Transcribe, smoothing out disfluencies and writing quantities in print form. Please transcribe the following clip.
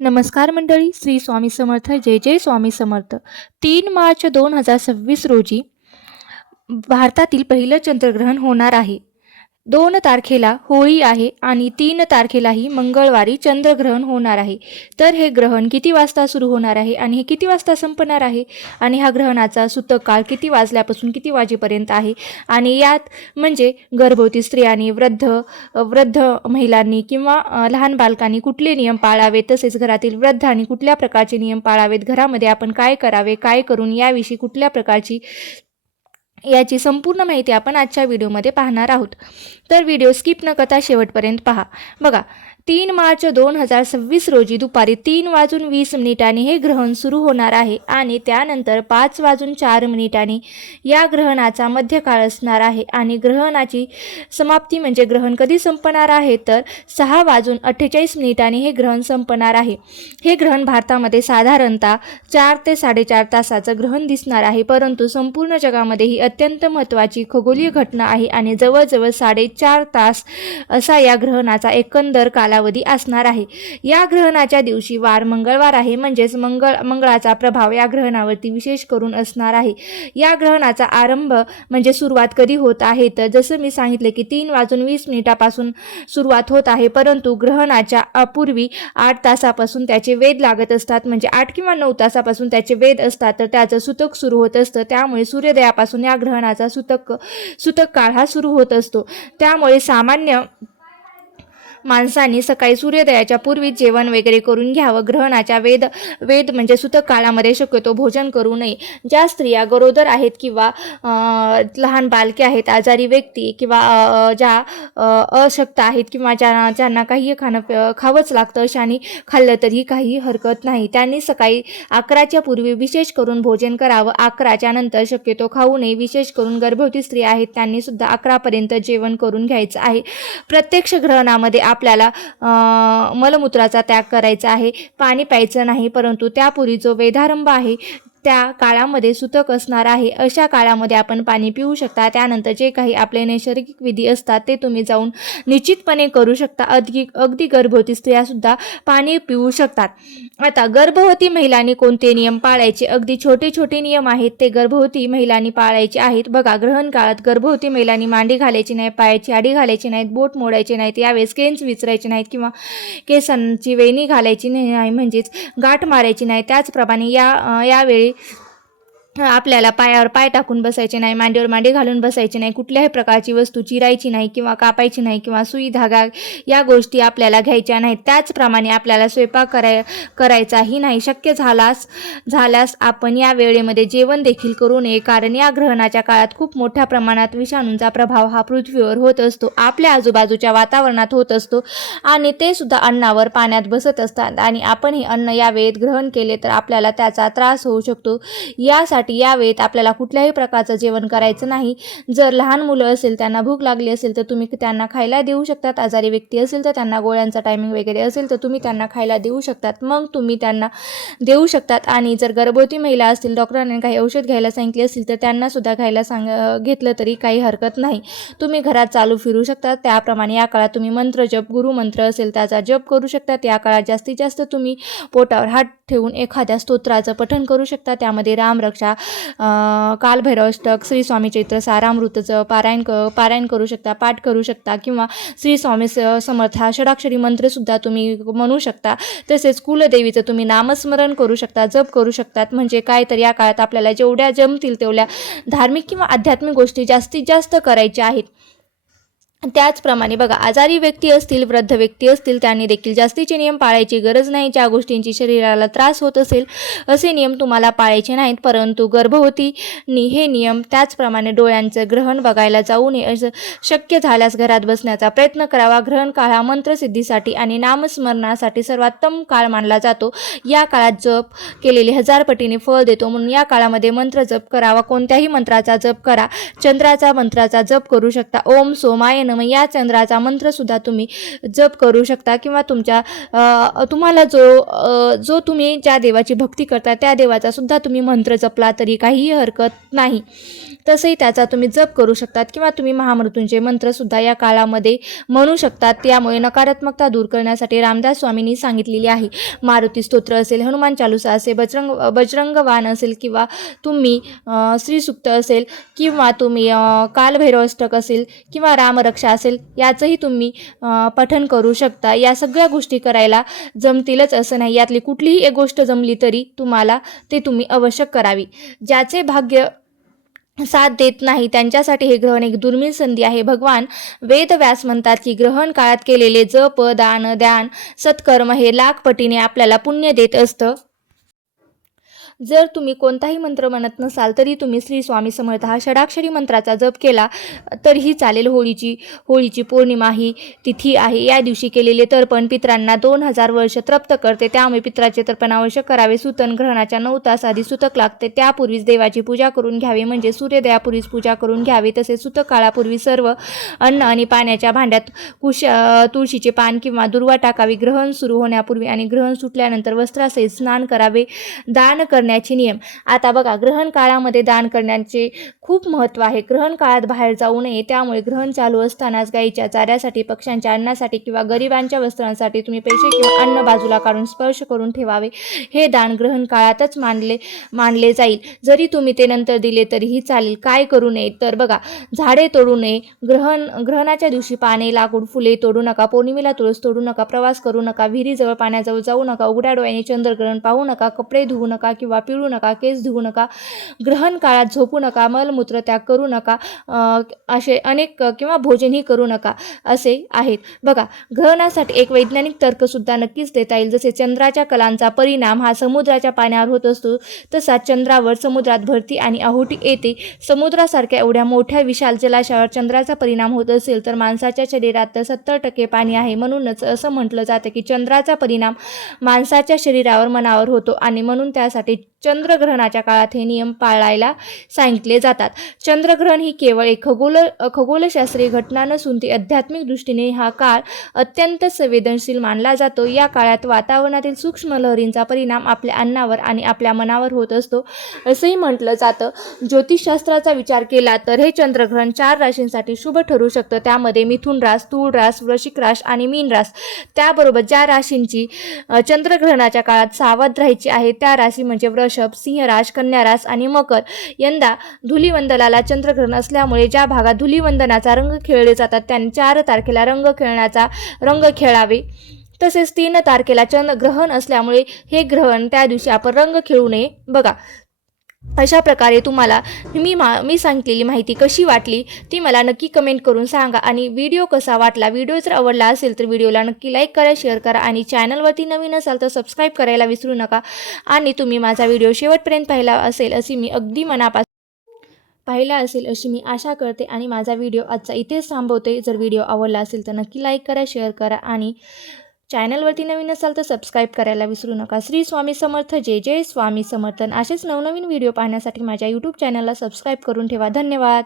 नमस्कार मंडळी, श्री स्वामी समर्थ. जय जय स्वामी समर्थ. 3 मार्च 2026 रोजी भारतातील पहिलं चंद्रग्रहण होणार आहे. 2 तारखेला होळी आहे आणि 3 तारखेलाही मंगळवारी चंद्रग्रहण होणार आहे. तर हे ग्रहण किती वाजता सुरू होणार आहे आणि हे किती वाजता संपणार आहे आणि हा ग्रहणाचा सूतक काळ किती वाजल्यापासून किती वाजेपर्यंत आहे आणि यात म्हणजे गर्भवती स्त्रियांनी, वृद्ध महिलांनी किंवा लहान बालकांनी कुठले नियम पाळावे, तसेच घरातील वृद्धांनी कुठल्या प्रकारचे नियम पाळावेत, घरामध्ये आपण काय करावे, काय करून याविषयी कुठल्या प्रकारची याची संपूर्ण माहिती आपण आजच्या व्हिडिओमध्ये पाहणार आहोत. तर व्हिडिओ स्किप न करता शेवटपर्यंत पहा. बघा, 3 मार्च 2026 रोजी दुपारी 3:20 हे ग्रहण सुरू होणार आहे आणि त्यानंतर 5:04 या ग्रहणाचा मध्यकाळ असणार आहे आणि ग्रहणाची समाप्ती म्हणजे ग्रहण कधी संपणार आहे तर 6:48 हे ग्रहण संपणार आहे. हे ग्रहण भारतामध्ये साधारणतः 4 ते 4.5 तासाचं ग्रहण दिसणार आहे, परंतु संपूर्ण जगामध्ये ही अत्यंत महत्त्वाची खगोलीय घटना आहे आणि जवळजवळ 4.5 तास असा या ग्रहणाचा एकंदर कालावधी असणार आहे. या ग्रहणाच्या दिवशी वार मंगळवार आहे, म्हणजेच मंगळाचा प्रभाव या ग्रहणावरती विशेष करून असणार आहे. या ग्रहणाचा आरंभ म्हणजे सुरुवात कधी होत आहे तर जसं मी सांगितले की 3:20 सुरुवात होत आहे, परंतु ग्रहणाच्या पूर्वी 8 तासापासून त्याचे वेध लागत असतात, म्हणजे 8 किंवा 9 तासापासून त्याचे वेध असतात, तर त्याचं सूतक सुरू होत असतं. त्यामुळे सूर्योदयापासून या ग्रहणाचा सूतक काळ हा सुरू होत असतो. त्यामुळे सामान्य माणसांनी सकाळी सूर्योदयाच्या पूर्वी जेवण वगैरे करून घ्यावं. ग्रहणाच्या वेद म्हणजे सूतक काळामध्ये शक्यतो भोजन करू नये. ज्या स्त्रिया गरोदर आहेत किंवा लहान बालके आहेत, आजारी व्यक्ती किंवा ज्या अशक्त आहेत किंवा ज्यांना काही खावंच लागतं, अशाने खाल्लं तरी काही हरकत नाही. त्यांनी सकाळी 11च्या पूर्वी विशेष करून भोजन करावं. 11च्या नंतर शक्यतो खाऊ नये. विशेष करून गर्भवती स्त्रिया आहेत त्यांनी सुद्धा 11पर्यंत जेवण करून घ्यायचं आहे. प्रत्यक्ष ग्रहणामध्ये आपल्याला मलमूत्राचा त्याग करायचा आहे, पाणी प्यायचं नाही, परंतु त्यापूर्वी जो वेधारंभ आहे त्या काळामध्ये सूतक असणार आहे. अशा काळामध्ये आपण पाणी पिऊ शकता. त्यानंतर जे काही आपले नैसर्गिक विधी असतात ते तुम्ही जाऊन निश्चितपणे करू शकता. अगदी गर्भवती स्त्रिया सुद्धा पाणी पिऊ शकतात. आता गर्भवती महिलांनी कोणते नियम पाळायचे? अगदी छोटे छोटे नियम आहेत, ते गर्भवती महिलांनी पाळायचे आहेत. बघा, ग्रहण काळात गर्भवती महिलांनी मांडी घालायची नाही, पायाची आडी घालायची नाहीत, बोट मोडायचे नाहीत, यावेळेस केस विचरायचे नाहीत किंवा केसांची वेणी घालायची नाही, म्हणजेच गाठ मारायची नाही. त्याचप्रमाणे यावेळी आपल्याला पायावर पाय टाकून बसायचे नाही, मांडीवर मांडी घालून बसायचे नाही, कुठल्याही प्रकारची वस्तू चिरायची नाही किंवा कापायची नाही किंवा सुई धागा या गोष्टी आपल्याला घ्यायच्या नाहीत. त्याचप्रमाणे आपल्याला स्वयंपाक करायचाही नाही. शक्य झाल्यास आपण या वेळेमध्ये जेवण देखील करू नये, कारण या ग्रहणाच्या काळात खूप मोठ्या प्रमाणात विषाणूंचा प्रभाव हा पृथ्वीवर होत असतो, आपल्या आजूबाजूच्या वातावरणात होत असतो आणि ते सुद्धा अन्नावर, पाण्यात बसत असतात आणि आपण हे अन्न या वेळेत ग्रहण केले तर आपल्याला त्याचा त्रास होऊ शकतो. यासाठी या वेळेत आपल्याला कुठल्याही प्रकारचं जेवण करायचं नाही. जर लहान मुलं असेल, त्यांना भूक लागली असेल तर तुम्ही त्यांना खायला देऊ शकतात. आजारी व्यक्ती असेल तर त्यांना गोळ्यांचा टायमिंग वगैरे असेल तर तुम्ही त्यांना खायला देऊ शकतात, मग तुम्ही त्यांना देऊ शकतात. आणि जर गर्भवती महिला असतील, डॉक्टरांनी काही औषध घ्यायला सांगितले असतील तर त्यांना सुद्धा घ्यायला घेतलं तरी काही हरकत नाही. तुम्ही घरात चालू फिरू शकतात. त्याप्रमाणे या काळात तुम्ही मंत्रजप, गुरुमंत्र असेल त्याचा जप करू शकतात. या काळात जास्तीत जास्त तुम्ही पोटावर हात ठेवून एखाद्या स्तोत्राचं पठण करू शकता. त्यामध्ये रामरक्षा, कालभैरवाष्टक, श्री स्वामी चैत्र सारामृतचं पारायण करू शकता, पाठ करू शकता किंवा श्री स्वामी समर्थ हा षडाक्षरी मंत्रसुद्धा तुम्ही म्हणू शकता. तसेच कुलदेवीचं तुम्ही नामस्मरण करू शकता, जप करू शकतात. म्हणजे काय तर या काळात आपल्याला जेवढ्या जमतील तेवढ्या धार्मिक किंवा आध्यात्मिक गोष्टी जास्तीत जास्त करायच्या आहेत. त्याचप्रमाणे बघा, आजारी व्यक्ती असतील, वृद्ध व्यक्ती असतील, त्यांनी देखील जास्तीचे नियम पाळायची गरज नाही. ज्या गोष्टींची शरीराला त्रास होत असेल असे नियम तुम्हाला पाळायचे नाहीत, परंतु गर्भवतींनी हे नियम, त्याचप्रमाणे डोळ्यांचं ग्रहण बघायला जाऊ नये. असं शक्य झाल्यास घरात बसण्याचा प्रयत्न करावा. ग्रहण काळ हा मंत्रसिद्धीसाठी आणि नामस्मरणासाठी सर्वोत्तम काळ मानला जातो. या काळात जप केलेले 1000 पटीने फळ देतो, म्हणून या काळामध्ये मंत्र जप करावा. कोणत्याही मंत्राचा जप करा. चंद्राचा मंत्राचा जप करू शकता. ओम सोमाय नमः या चंद्राचा मंत्रसुद्धा तुम्ही जप करू शकता किंवा तुम्हाला जो तुम्ही ज्या देवाची भक्ती करता त्या देवाचा सुद्धा तुम्ही मंत्र जपला तरी काहीही हरकत नाही. तसंही त्याचा तुम्ही जप करू शकतात किंवा तुम्ही महामृत्युंजय मंत्रसुद्धा या काळामध्ये म्हणू शकतात. त्यामुळे नकारात्मकता दूर करण्यासाठी रामदास स्वामींनी सांगितलेली आहे. मारुती स्तोत्र असेल, हनुमान चालुसा असेल, बजरंगवाण असेल किंवा तुम्ही श्रीसूक्त असेल किंवा तुम्ही कालभैरव अष्टक असेल किंवा रामरक्षा असेल याचंही तुम्ही पठण करू शकता. या सगळ्या गोष्टी करायला जमतीलच असं नाही. यातली कुठलीही एक गोष्ट जमली तरी तुम्ही अवश्य करावी. ज्याचे भाग्य साथ देत नाही त्यांच्यासाठी हे ग्रहण एक दुर्मिळ संधी आहे. भगवान वेदव्यास म्हणतात की ग्रहण काळात केलेले जप, दान, ध्यान, सत्कर्म हे लाख पटीने आपल्याला पुण्य देत असतं. जर तुम्ही कोणताही मंत्र म्हणत नसाल तरी तुम्ही श्री स्वामी समर्थ हा षडाक्षरी मंत्राचा जप केला तरीही चालेल. होळीची पौर्णिमा ही तिथी आहे. या दिवशी केलेले तर्पण पितरांना 2000 वर्ष तृप्त करते. त्यामुळे पितराचे तर्पण आवश्यक करावे. सूतन ग्रहणाच्या 9 तास आधी सूतक लागते. त्यापूर्वीच देवाची पूजा करून घ्यावी म्हणजे सूर्योदयापूर्वीच पूजा करून घ्यावी. तसेच सूतक काळापूर्वी सर्व अन्न आणि पाण्याच्या भांड्यात तुळशीचे पान किंवा दुर्वा टाकावी. ग्रहण सुरू होण्यापूर्वी आणि ग्रहण सुटल्यानंतर वस्त्रासहित स्नान करावे. दान करण्याचे नियम. आता बघा, ग्रहण काळामध्ये दान करण्याचे खूप महत्त्व आहे. ग्रहण काळात बाहेर जाऊ नये. त्यामुळे ग्रहण चालू असतानाच गाईच्या चाऱ्यासाठी, पक्ष्यांच्या अन्नासाठी किंवा गरिबांच्या वस्त्रांसाठी तुम्ही पैसे किंवा अन्न बाजूला काढून स्पर्श करून ठेवावे. हे दान ग्रहण काळातच मानले जाईल. जरी तुम्ही ते नंतर दिले तरीही चालेल. काय करू नये तर बघा, झाडे तोडू नये. ग्रहणाच्या दिवशी पाने, लाकूड, फुले तोडू नका. पौर्णिमेला तुळस तोडू नका. प्रवास करू नका. विहिरीजवळ, पाण्याजवळ जाऊ नका. उघड्या डोळ्याने चंद्रग्रहण पाहू नका. कपडे धुवू नका किंवा पिळू नका. केस धुवू नका. ग्रहण काळात झोपू नका. मलमूत्र त्याग करू नका. असे अनेक किंवा भोजनही करू नका असे आहेत. बघा, ग्रहणासाठी एक वैज्ञानिक तर्क सुद्धा नक्कीच देता येईल. जसे चंद्राच्या कलांचा परिणाम हा समुद्राच्या पाण्यावर होत असतो तसा चंद्रावर समुद्रात भरती आणि आहुती येते. समुद्रासारख्या एवढ्या मोठ्या विशाल जलाशयावर चंद्राचा परिणाम होत असेल तर माणसाच्या शरीरात तर 70% पाणी आहे. म्हणूनच असं म्हटलं जातं की चंद्राचा परिणाम माणसाच्या शरीरावर, मनावर होतो आणि म्हणून त्यासाठी चंद्रग्रहणाच्या काळात हे नियम पाळायला सांगितले जातात. चंद्रग्रहण ही केवळ एक खगोलशास्त्रीय घटना नसून ती आध्यात्मिक दृष्टीने हा काळ अत्यंत संवेदनशील मानला जातो. या काळात वातावरणातील सूक्ष्म लहरींचा परिणाम आपल्या अन्नावर आणि आपल्या मनावर होत असतो असंही म्हटलं जातं. ज्योतिषशास्त्राचा विचार केला तर हे चंद्रग्रहण 4 राशींसाठी शुभ ठरू शकतं. त्यामध्ये मिथुन रास, तूळ रास, वृश्चिक रास आणि मीन रास. त्याबरोबर ज्या राशींची चंद्रग्रहणाच्या काळात सावध राहायची आहे त्या राशी म्हणजे वृषभ, सिंह रास, कन्या रास आणि मकर. यंदा धुलिवंदनाला चंद्रग्रहण असल्यामुळे ज्या भागात धुलिवंदनाचा रंग खेळले जातात त्यांनी 4 तारखेला रंग खेळावे. तसेच 3 तारखेला चंद्रग्रहण असल्यामुळे हे ग्रहण त्या दिवशी आपण रंग खेळू नये. बघा, अशा प्रकारे तुम्हाला मी सांगितलेली माहिती कशी वाटली ती मला नक्की कमेंट करून सांगा. आणि व्हिडिओ कसा वाटला, व्हिडिओ जर आवडला असेल तर व्हिडिओला नक्की लाईक करा, शेअर करा आणि चॅनलवरती नवीन असाल तर सबस्क्राईब करायला विसरू नका. आणि तुम्ही माझा व्हिडिओ शेवटपर्यंत पाहिला असेल अशी मी अगदी मनापासून अशी मी आशा करते. आणि माझा व्हिडिओ आजचा इथेच थांबवते. जर व्हिडिओ आवडला असेल तर नक्की लाईक करा, शेअर करा आणि चॅनलवरती नवीन असाल तर सबस्क्राईब करायला विसरू नका. श्री स्वामी समर्थ. जय जय स्वामी समर्थन. असेच नवनवीन व्हिडिओ पाहण्यासाठी माझ्या यूट्यूब चॅनलला सबस्क्राईब करून ठेवा. धन्यवाद.